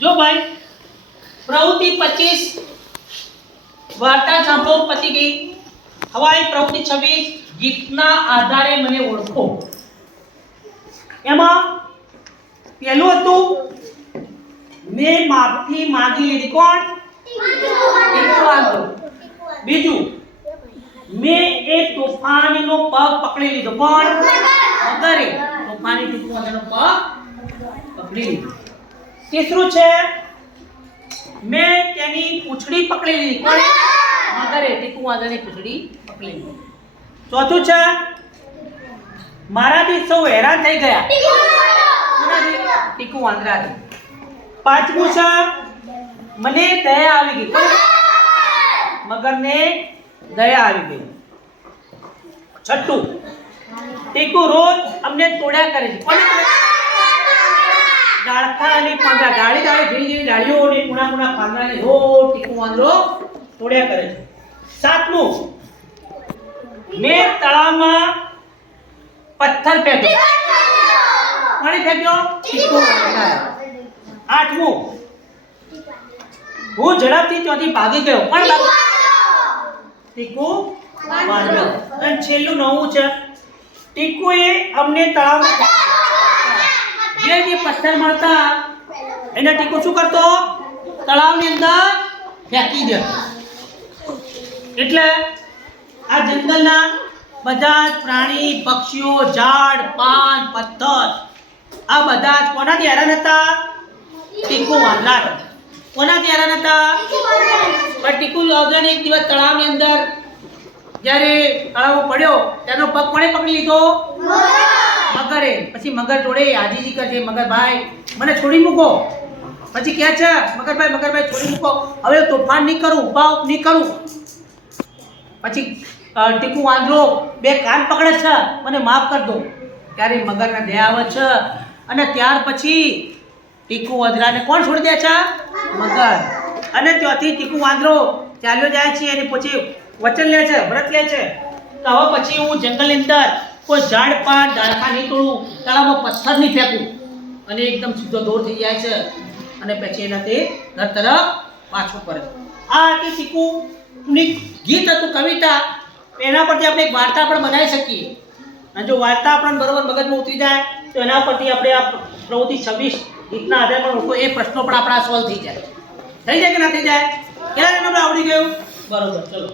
જો ભાઈ પ્રવૃત્તિ 25 વાર્તા સાંભળો પતી ગઈ. હવે પ્રવૃત્તિ 26 ગીતના આધારે મને ઓળખો. એમાં પહેલું હતું મેં માફી માંગી લીધી. કોણ? બીજું મેં એ તોફાનીનો પગ પકડી લીધો. કોણ? મગરે તોફાની ટીકુવાંદરનો પગ પકડી લીધો. तीसરું છે મેં તેની પૂંછડી પકડી લીધી. કોણે? મગરે ટીકુવાંદરની પૂંછડી પકડી લીધી. ચોથું છે મારાથી સૌ હેરાન થઈ ગયા. ટીકુવાંદરાથી. પાંચમું છે મને દયા આવી ગઈ. મગરને દયા આવી ગઈ. છઠ્ઠું ટીકુ રોજ અમને તોડ્યા કરે છે. કોને? ડાળખાની પાંદડા ડાળી ઝીણી ઝીણી ડાળીઓ અને કુણા કુણા પાંદડાને રોજ ટીકુવાંદરો તોડ્યા કરે છે. સાતમું મેં તળાવમાં પથ્થર ફેંક્યો. કોણે ફેંક્યો? ટીકુવાંદરાએ. આઠમું હું ઝડપથી ત્યાંથી ભાગી ગયો. કોણ ભાગ્યો? ટીકુવાંદરો. અને છેલ્લું નવમું છે ટીકુએ અમને તળાવમાં જે પથ્થર મળતા એને ટીકુ શું કરતો? તળાવની અંદર ફેંકી દેતો. એટલે આ જંગલના બધા જ પ્રાણી પક્ષીઓ ઝાડ પાન પથ્થર આ બધા જ કોનાથી હેરાન હતા? ટીકુવાંદરા. કોનાથી હેરાન હતા? પણ ટીકુવાંદરાને એક દિવસ તળાવની અંદર જ્યારે તળાવ પડ્યો તેનો પગ કોણે પકડી લીધો? મગરે. પછી મગર જોડે આજીજી કરજે મગર ભાઈ મને છોડી મૂકો. પછી કહે છે મગરભાઈ છોડી મૂકો, હવે તોફાન નહીં કરું, ઉપાવ નહીં કરું. પછી ટીકુવાંદરો બે કાન પકડે છે મને માફ કરી દો. ત્યારે મગરને દયા આવે છે અને ત્યાર પછી ટીકુવાંદરાને કોણ છોડી દે છે? મગર. અને ત્યાંથી ટીકુવાંદરો ચાલ્યો જાય છે અને પછી વચન લે છે, વ્રત લે છે કે હવે પછી હું જંગલની અંદર કોઈ ઝાડ પાન ડાળખા નહીં તોડું, તળાવમાં પથ્થર નહીં ફેંકું. અને એકદમ સીધો દોર થઈ જાય છે અને પછી એના તે ઘર તરફ પાછું ફરે. આ હતી ટીકુની ગીત હતું, કવિતા. એના પરથી આપણે એક વાર્તા પણ બનાવી શકીએ. અને જો વાર્તા આપણને બરોબર મગજમાં ઉતરી જાય તો એના પરથી આપણે આ પ્રવૃત્તિ 26 ગીતના આધારે પણ લોકો એ પ્રશ્નો પણ આપણા સોલ્વ થઈ જાય. થઈ જાય કે ના થઈ જાય? ક્યારે તમને આવડી ગયું? બરોબર, ચલો.